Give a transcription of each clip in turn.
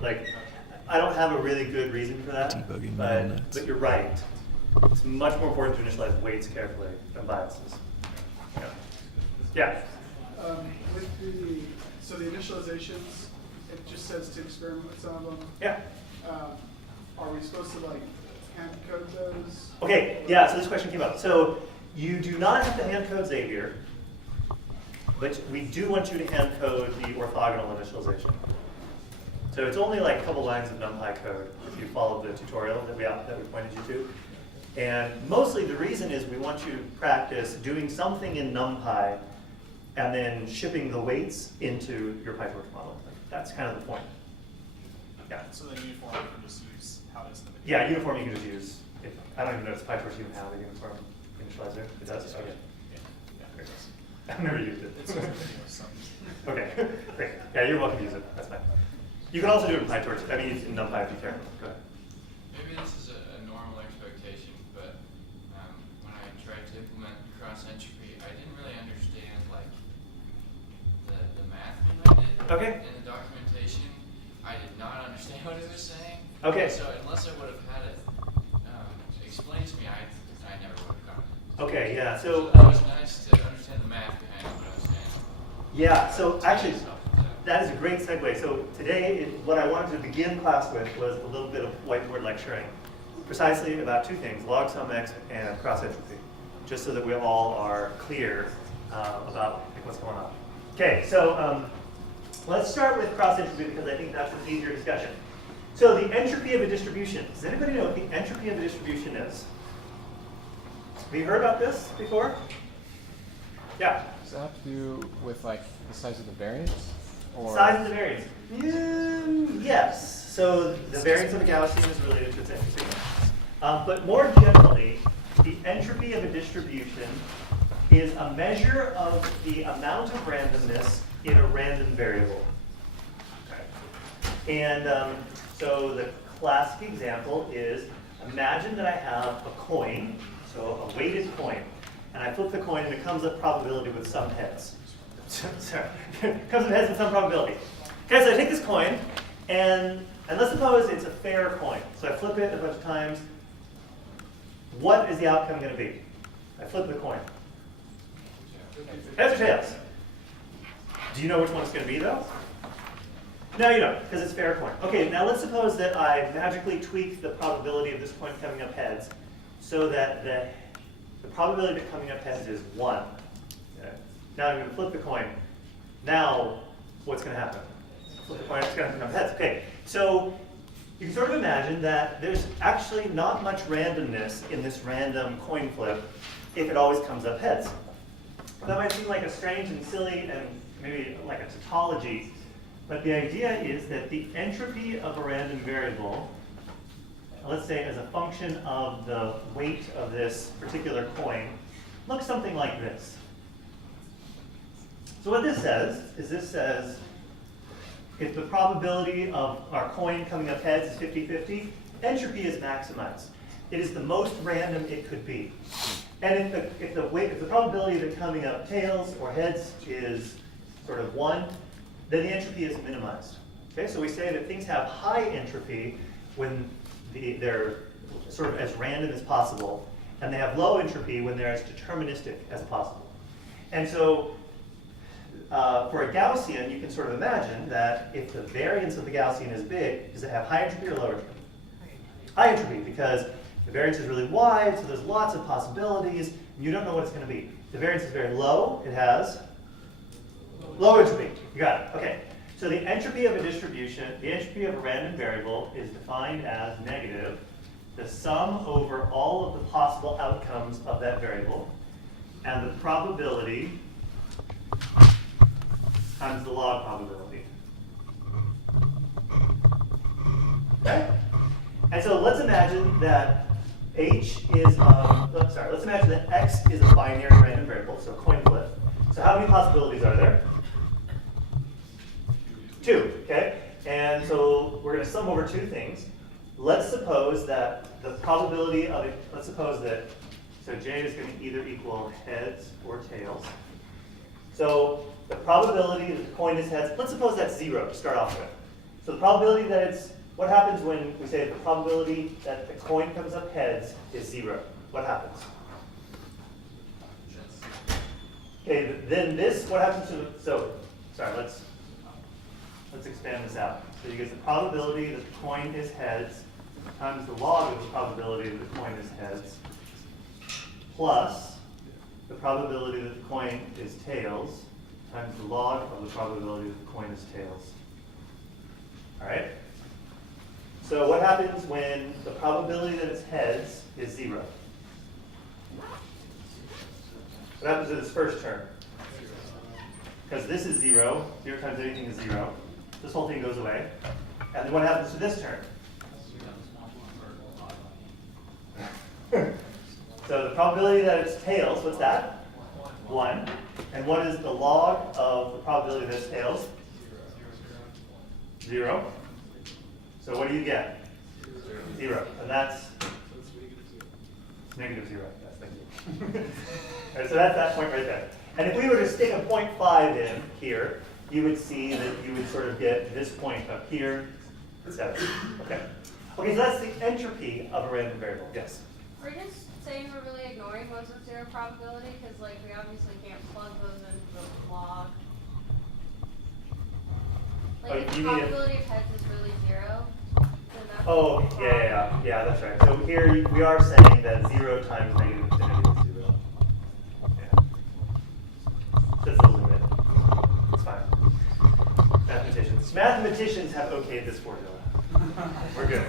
Like, I don't have a really good reason for that, Debugging but you're right. It's much more important to initialize weights carefully than biases. Yeah. So the initializations, it just says to experiment with some of them. Yeah. Are we supposed to like hand code those? Okay, yeah, so this question came up. So you do not have to hand code Xavier, but we do want you to hand code the orthogonal initialization. So it's only like a couple lines of NumPy code if you follow the tutorial that we pointed you to. And mostly the reason is we want you to practice doing something in NumPy and then shipping the weights into your PyTorch model. That's kind of the point. Yeah. So the uniform you can just use how does the Yeah, uniform you can just use. I don't even know if PyTorch even have a uniform initializer. It does? Okay. Yeah. I've never used it. It's just a video of some. Okay, great. Yeah, you're welcome to use it. That's fine. You can also do it in PyTorch. I mean, in NumPy if you care. Go ahead. Maybe this is a normal expectation, but when I tried to implement cross-entropy, I didn't really understand like the math behind it. Okay. In the documentation, I did not understand what it was saying. Okay. So unless I would have had it explained to me, I never would have gotten it. Okay, yeah. So So, it was nice to understand the math behind what I was saying. yeah, so actually, that is a great segue. So today, what I wanted to begin class with was a little bit of whiteboard lecturing, precisely about two things, log sum x and cross entropy, just so that we all are clear about what's going on. Okay, so let's start with cross entropy because I think that's an easier discussion. So the entropy of a distribution. Does anybody know what the entropy of a distribution is? Have you heard about this before? Yeah. Does that have to do with like the size of the variance? Or Size of the variance. Yes. So the variance of a Gaussian is related to its entropy. But more generally, the entropy of a distribution is a measure of the amount of randomness in a random variable. Okay. And so the classic example is, imagine that I have a coin, so a weighted coin, and I flip the coin and it comes up probability with some heads. Sorry, it comes up heads with some probability. Okay, so I take this coin, and let's suppose it's a fair coin. So I flip it a bunch of times. What is the outcome going to be? I flip the coin. Heads or tails? Do you know which one it's going to be, though? No, you don't, because it's fair coin. Okay, now let's suppose that I magically tweak the probability of this coin coming up heads so that the probability of it coming up heads is 1. Okay. Now I'm going to flip the coin. Now, what's going to happen? Flip the coin, it's going to come up heads. Okay, so you can sort of imagine that there's actually not much randomness in this random coin flip if it always comes up heads. That might seem like a strange and silly and maybe like a tautology, but the idea is that the entropy of a random variable, let's say as a function of the weight of this particular coin, looks something like this. So what this says is if the probability of our coin coming up heads is 50-50, entropy is maximized. It is the most random it could be. And if the probability of it coming up tails or heads is sort of 1, then the entropy is minimized. Okay, so we say that things have high entropy when they're sort of as random as possible, and they have low entropy when they're as deterministic as possible. And so for a Gaussian, you can sort of imagine that if the variance of the Gaussian is big, does it have high entropy or low entropy? High entropy, because the variance is really wide, so there's lots of possibilities, and you don't know what it's going to be. The variance is very low, it has low entropy. You got it. Okay. So the entropy of a distribution, the entropy of a random variable is defined as negative the sum over all of the possible outcomes of that variable, and the probability times the log probability. Okay? And so let's imagine that let's imagine that x is a binary random variable, so coin flip. So how many possibilities are there? 2, okay? And so we're going to sum over 2 things. Let's suppose that the probability of it, so j is going to either equal heads or tails. So the probability that the coin is heads, let's suppose that's 0 to start off with. So the probability that it's, what happens when we say the probability that the coin comes up heads is 0? What happens? Okay, then this, what happens to the, so, sorry, let's expand this out. So you get the probability that the coin is heads times the log of the probability that the coin is heads plus the probability that the coin is tails times the log of the probability that the coin is tails. All right? So what happens when the probability that it's heads is 0? What happens to this first term? Because this is 0, 0 times anything is 0. This whole thing goes away. And then what happens to this term? So the probability that it's tails, what's that? 1. And what is the log of the probability that it's tails? 0. So what do you get? 0. And that's negative 0. Yes, thank you. All right, so that's that point right there. And if we were to stick a 0.5 in here, you would see that you would sort of get this point up here, etc. Okay. Okay, so that's the entropy of a random variable. Yes? We're just saying we're really ignoring ones with 0 probability because, like, we obviously can't plug those into the log. Like, Oh, if you the mean it- probability of heads is really 0, then that's Oh, the yeah, that's right. So here we are saying that 0 times negative infinity is 0. Yeah. That's the limit. It's fine. Mathematicians have okayed this formula. We're good.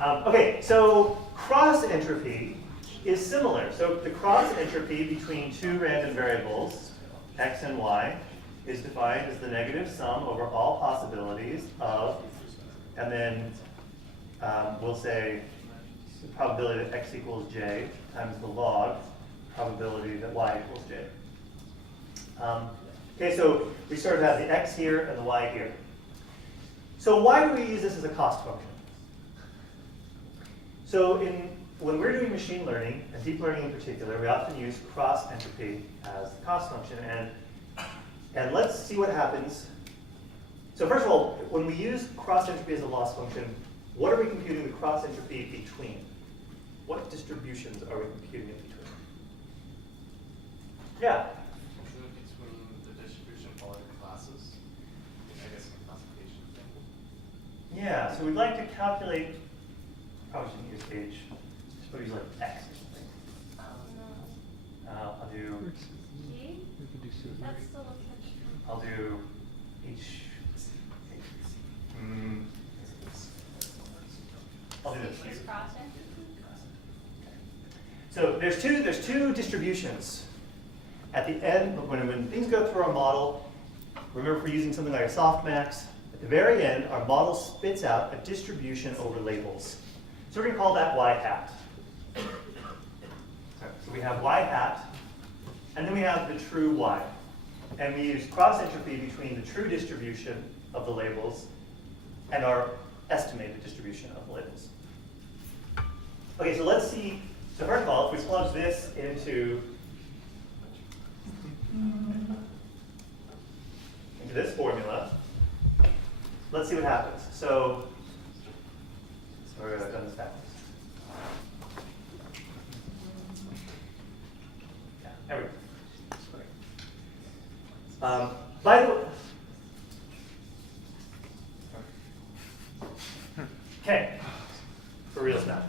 Okay, so cross entropy is similar. So the cross entropy between two random variables, x and y, is defined as the negative sum over all possibilities of, and then we'll say the probability that x equals j times the log probability that y equals j. Okay, so we sort of have the x here and the y here. So why do we use this as a cost function? So when we're doing machine learning, and deep learning in particular, we often use cross entropy as the cost function. And let's see what happens. So first of all, when we use cross entropy as a loss function, what are we computing the cross entropy between? What distributions are we computing it between? Yeah? Between the distribution of all your classes, I guess in the classification thing. Yeah, so we'd like to calculate, probably shouldn't use h, just put use like x or something. Oh, no. I'll do, G? That's still a I'll do h, I'll do this. Just cross it? So there's two distributions. At the end, when things go through our model, remember if we're using something like a softmax, at the very end, our model spits out a distribution over labels. So we're going to call that y hat. So we have y hat, and then we have the true y. And we use cross entropy between the true distribution of the labels and our estimated distribution of the labels. Okay, so let's see. So first of all, if we plug this into this formula, let's see what happens. So we're going to done this backwards. Yeah, there we go. By the way, okay, for real now.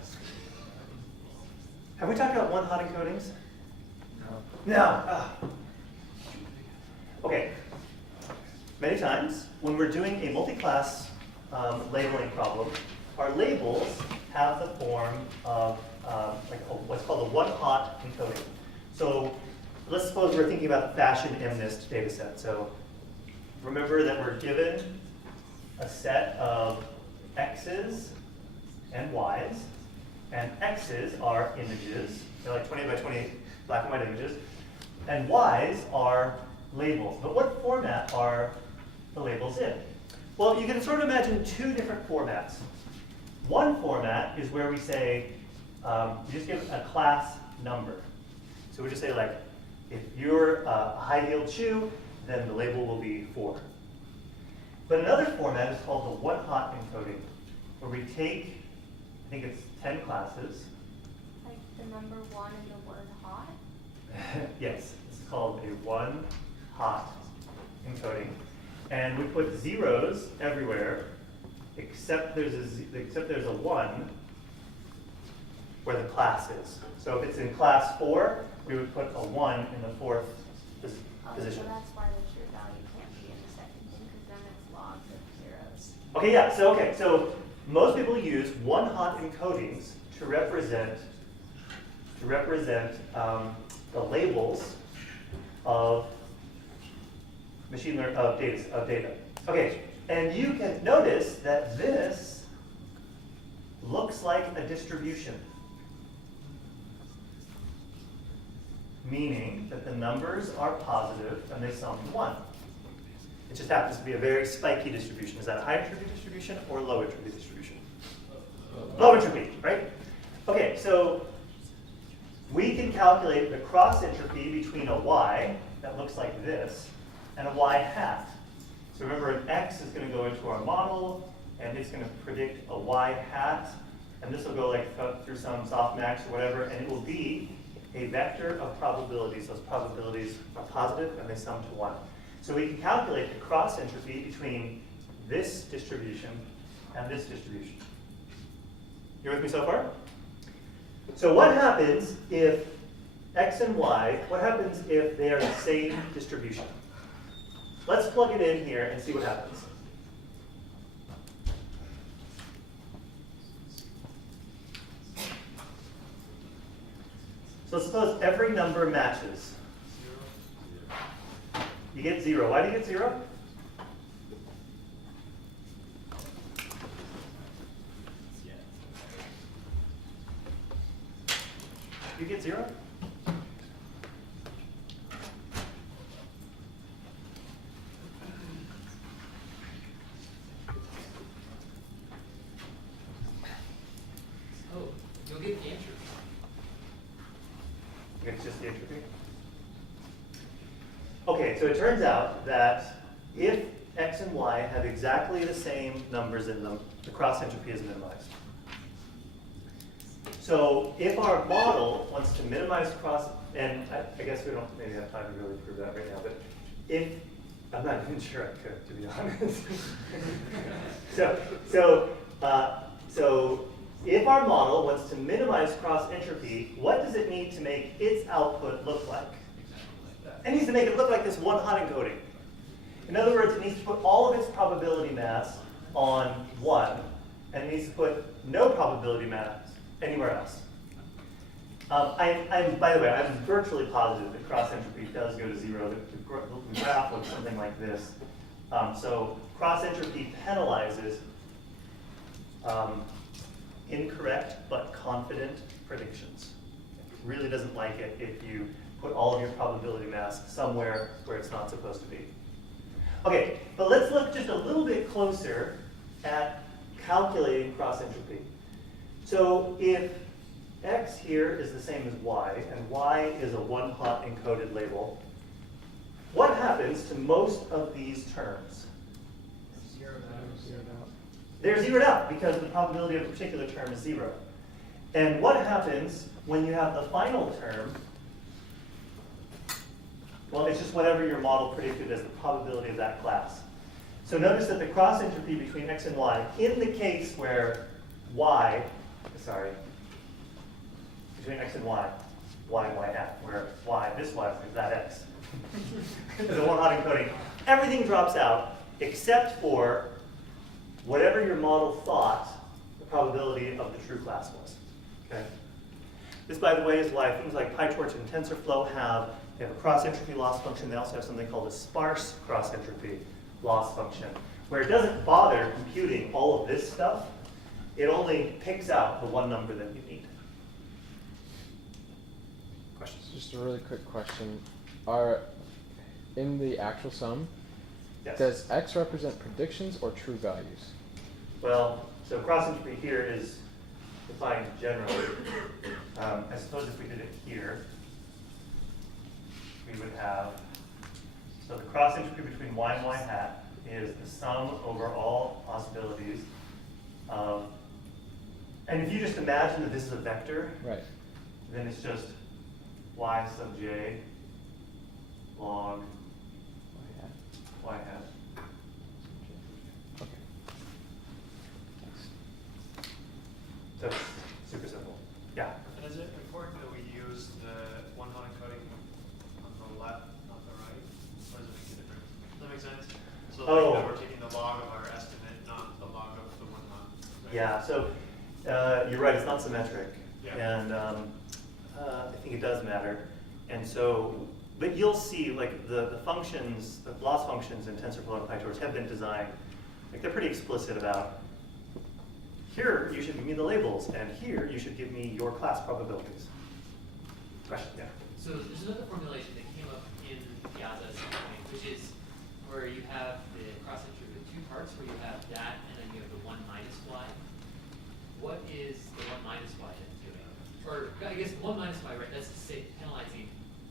Have we talked about one-hot encodings? No. Okay. Many times, when we're doing a multi-class labeling problem, our labels have the form of what's called a one-hot encoding. So let's suppose we're thinking about the fashion MNIST data set. So remember that we're given a set of x's and y's, and x's are images. They're like 20 by 20 black and white images, and y's are labels. But what format are the labels in? Well, you can sort of imagine two different formats. One format is where we say, you just give a class number. So we just say like, if you're a high-heeled shoe, then the label will be 4. But another format is called the one-hot encoding, where we take, I think it's 10 classes. Like the number 1 and the word hot? Yes, it's called a one-hot encoding. And we put zeros everywhere, except there's a 1 where the class is. So if it's in class 4, we would put a 1 in the 4th position. So that's why the true value can't be in the second thing, because then it's logs of zeros. Okay, yeah, so most people use one-hot encodings to represent the labels of machine learning of data. Okay, and you can notice that this looks like a distribution, meaning that the numbers are positive and they sum to 1. It just happens to be a very spiky distribution. Is that a high entropy distribution or low entropy distribution? Low entropy, right? Okay, so we can calculate the cross entropy between a y that looks like this and a y hat. So remember, an x is going to go into our model, and it's going to predict a y hat, and this will go like through some softmax or whatever, and it will be a vector of probabilities. Those probabilities are positive and they sum to 1. So we can calculate the cross entropy between this distribution and this distribution. You with me so far? So what happens if x and y, what happens if they are the same distribution? Let's plug it in here and see what happens. So suppose every number matches. You get 0. Why do you get 0? You get 0? Oh, you'll get the entropy. It's just the entropy? Okay, so it turns out that if x and y have exactly the same numbers in them, the cross entropy is minimized. So if our model wants to minimize cross, and I guess we don't maybe have time to really prove that right now, but if, I'm not even sure I could, to be honest. So if our model wants to minimize cross entropy, what does it need to make its output look like? It needs to make it look like this one-hot encoding. In other words, it needs to put all of its probability mass on 1, and it needs to put no probability mass anywhere else. By the way, I'm virtually positive that cross entropy does go to 0. The graph looks something like this. So cross entropy penalizes incorrect but confident predictions. It really doesn't like it if you put all of your probability mass somewhere where it's not supposed to be. Okay, but let's look just a little bit closer at calculating cross entropy. So if x here is the same as y, and y is a one-hot encoded label, what happens to most of these terms? They're zeroed out because the probability of a particular term is 0. And what happens when you have the final term? Well, it's just whatever your model predicted as the probability of that class. So notice that the cross entropy between x and y, in the case where between x and y hat, where this y is that x. There's a one-hot encoding. Everything drops out except for whatever your model thought the probability of the true class was. Okay? This, by the way, is why things like PyTorch and TensorFlow they have a cross entropy loss function. They also have something called a sparse cross entropy loss function, where it doesn't bother computing all of this stuff. It only picks out the one number that you need. Questions? Just a really quick question. In the actual sum, Yes. does x represent predictions or true values? Well, so cross entropy here is defined generally. I suppose if we did it here, we would have, so the cross entropy between y and y hat is the sum over all possibilities of, and if you just imagine that this is a vector, Right. then it's just y sub j log y hat. Okay. Thanks. So it's super simple. Yeah. And is it important that we use the one-hot encoding on the left, not the right? Or does it make a difference? Does that make sense? So Oh. like that we're taking the log of our estimate, not the log of the one-hot. Right? Yeah, so you're right, it's not symmetric. Yeah. And I think it does matter. And so, but you'll see like the functions, the loss functions in TensorFlow and PyTorch have been designed, like they're pretty explicit about, here you should give me the labels, and here you should give me your class probabilities. Question, yeah. So there's another formulation that came up in Piazza at some point, which is where you have the cross entropy with two parts, where you have that and then you have the 1 minus y. What is the 1 minus y that's doing? Or I guess 1 minus y, right? That's to say penalizing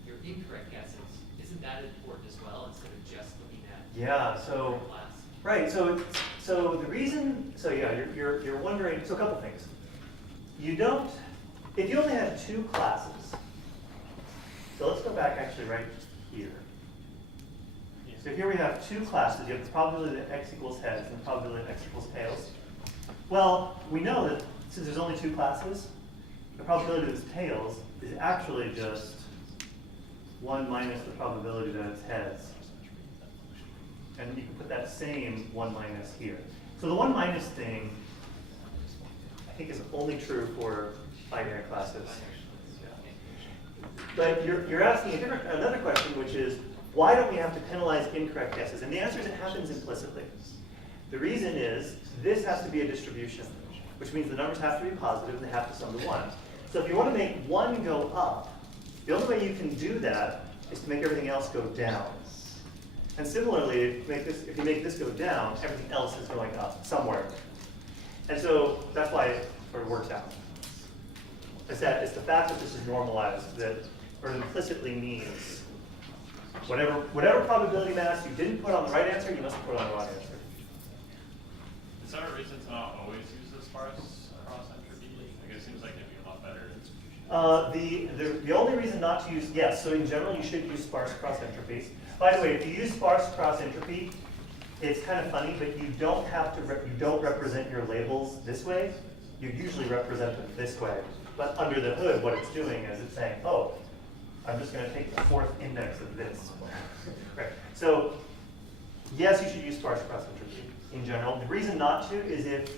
your incorrect guesses. Isn't that important as well instead of just looking at Yeah, so, your class? right, so the reason, so yeah, you're wondering, so a couple things. You don't, if you only have two classes, so let's go back actually right here. So here we have two classes. You have the probability that x equals heads and the probability that x equals tails. Well, we know that since there's only two classes, the probability that it's tails is actually just 1 minus the probability that it's heads. And you can put that same 1 minus here. So the 1 minus thing, I think, is only true for binary classes. But you're asking another question, which is, why don't we have to penalize incorrect guesses? And the answer is it happens implicitly. The reason is, this has to be a distribution, which means the numbers have to be positive and they have to sum to 1. So if you want to make 1 go up, the only way you can do that is to make everything else go down. And similarly, if you make this go down, everything else is going up somewhere. And so that's why it sort of works out. It's the fact that this is normalized that or implicitly means whatever probability mass you didn't put on the right answer, you must put on the wrong answer. Is there a reason to not always use the sparse cross entropy? Like it seems like it'd be a lot better. The only reason not to use, yes, so in general you should use sparse cross entropies. By the way, if you use sparse cross entropy, it's kind of funny, but you don't have to, you don't represent your labels this way. You usually represent them this way. But under the hood, what it's doing is it's saying, oh, I'm just going to take the fourth index of this. Right. So yes, you should use sparse cross entropy in general. The reason not to is if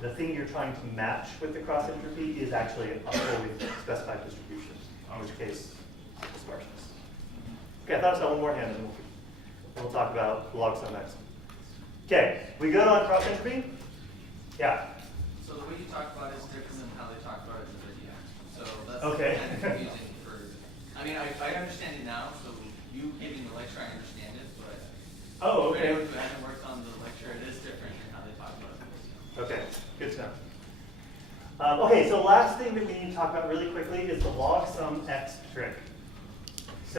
the thing you're trying to match with the cross entropy is actually a fully specified distribution, in which case it's sparseness. Okay, I thought I saw one more hand, and we'll talk about log sum next. Okay, we good on cross entropy? Yeah. So the way you talk about it is different than how they talk about it in the video. So that's Okay. kind of confusing for, I mean, I understand it now, so you giving the lecture, I understand it, but Oh, for okay. anyone who hasn't worked on the lecture, it is different than how they talk about it. Okay, good to know. Okay, so last thing that we need to talk about really quickly is the log sum x trick.